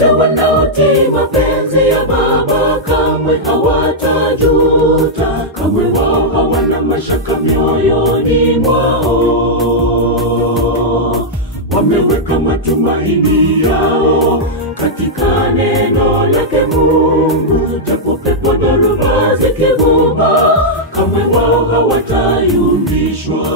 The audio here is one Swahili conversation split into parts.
wote wanaotii mapenzi ya Baba kamwe hawatajuta, kamwe wao hawana mashaka mioyoni mwao. Wameweka matumaini yao katika neno lake Mungu, japo pepo dhoruba zikivuma, kamwe wao hawatayumbishwa.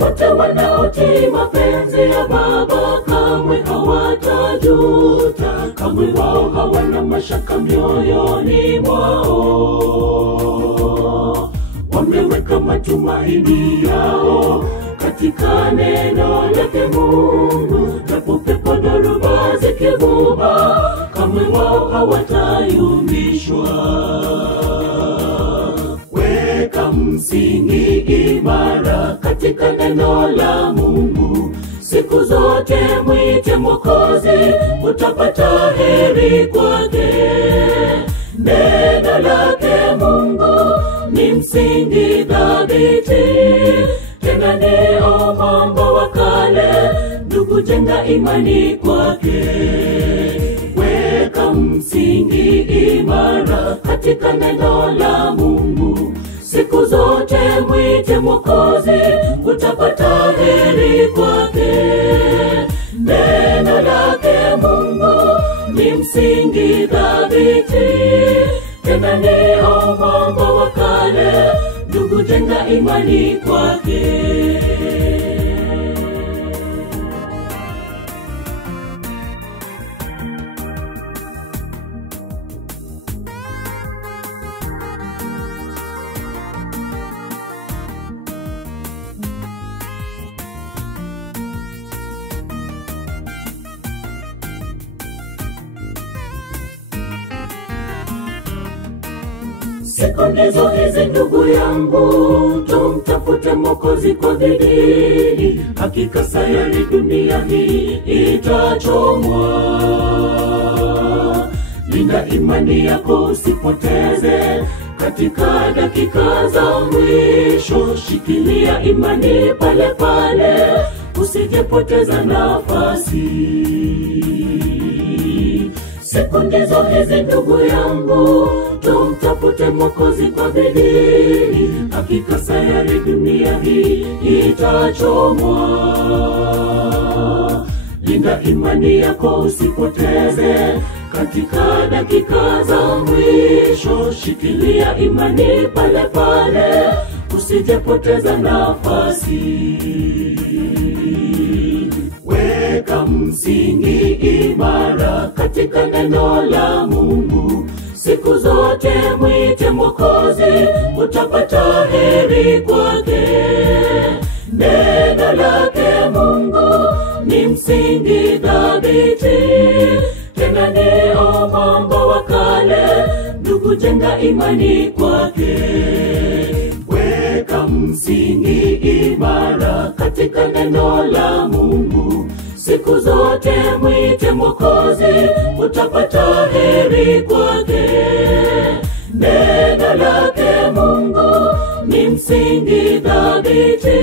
Wote wanaotii mapenzi ya Baba kamwe hawatajuta, kamwe wao hawana mashaka mioyoni mwao. Wameweka matumaini yao katika neno lake Mungu, japo pepo dhoruba zikivuma, kamwe wao hawatayumbishwa. Weka msingi imara katika neno la Mungu, siku zote mwite Mwokozi, utapata heri kwake. Neno lake Mungu ni msingi thabiti, tena ni mwamba wa kale, ndugu jenga imani kwake. Weka msingi imara katika neno la Mungu, siku zote mwite Mwokozi, utapata heri kwake. Neno lake Mungu ni msingi thabiti, tena ni mwamba wa kale, ndugu jenga imani kwake. Siku ndizo hizi ndugu yangu, tumtafute Mwokozi kwa bidii, hakika sayari dunia hii itachomwa. Linda imani yako usipoteze katika dakika za mwisho, shikilia imani pale pale, usijepoteza nafasi. Siku ndizo hizi ndugu yangu, tumtafute Mwokozi kwa bidii, hakika sayari dunia hii itachomwa. Linda imani yako usipoteze katika dakika za mwisho, shikilia imani pale pale, usijepoteza nafasi. Weka msingi imara katika neno la Mungu, siku zote mwite Mwokozi, utapata heri kwake. Neno lake Mungu ni msingi thabiti, tena ni mwamba wa kale, ndugu jenga imani kwake. Weka msingi imara katika neno la Mungu, siku zote mwite Mwokozi, utapata heri kwake. Neno lake Mungu ni msingi thabiti,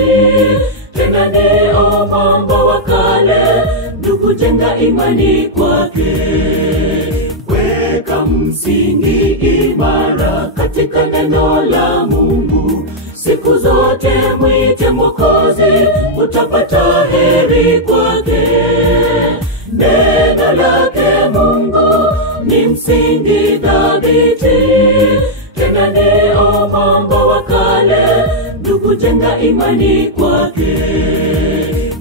tena ni mwamba wa kale, ndugu jenga imani kwake. Weka msingi imara katika neno la Mungu, siku zote mwite Mwokozi, utapata heri kwake. Neno lake Mungu ni msingi thabiti, tena ni mwamba wa kale, ndugu jenga imani kwake.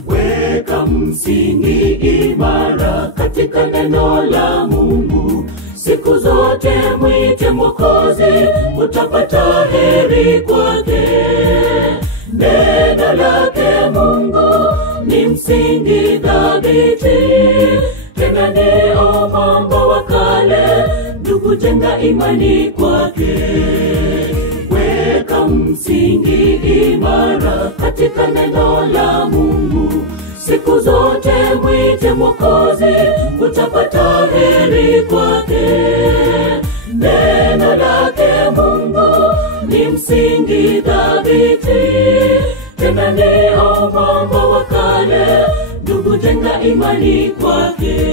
Weka msingi imara katika neno la Mungu, siku zote mwite Mwokozi, utapata heri kwake. Neno lake Mungu ni msingi thabiti, tena ni mwamba wa kale, ndugu jenga imani kwake. Weka msingi imara katika neno la Mungu, siku zote mwite Mwokozi, utapata heri kwake. Neno lake Mungu ni msingi thabiti, tena ni mwamba wa kale, ndugu jenga imani kwake.